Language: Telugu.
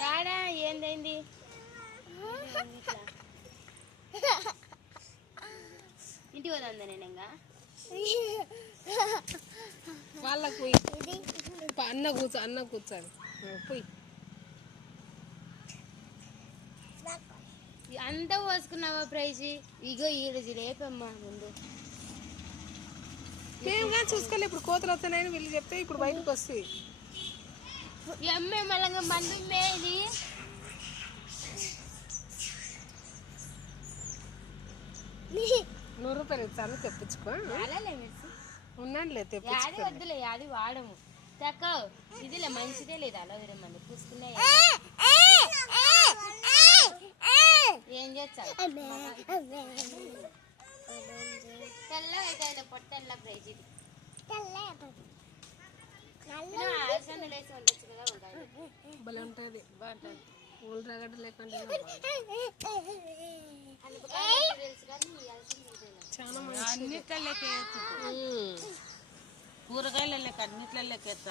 యాడా ఏందైంది ఇంటికి పోదా నేను ఇంకా వాళ్ళకు అన్న కూర్చోండి పోయి అంతా పోసుకున్నావా ప్రైజ్ ఇగో ఈడ జిలేపమ్మా ముందు మేము కానీ చూసుకోలే ఇప్పుడు కోతలు వస్తున్నాయని వీళ్ళు చెప్తే ఇప్పుడు బయటకు వస్తాయి ఎమ్మె మళ్ళీ మందుమ్మే ఇది ₹100 ఇస్తాను తెప్పించుకో ఉన్నానులే తెప్పించుకో వద్దులే అది వాడము తక్కువ ఇదిలే మంచిదే లేదు అలోవెరా మంది పూసుకునే ఏం చేస్తావు తెల్ల పొట్ట తెల్ల ప్రైజ్ ఇది వేసి ఉండొచ్చు కదా ఉంటాయి భలే ఉంటుంది బాగుంటుంది ఊళ్ళు రగడ లేకుండా తెలుసు కానీ చాలా మంచి అన్నిట్లకే కూరగాయల లెక్క అన్నిట్ల లెక్క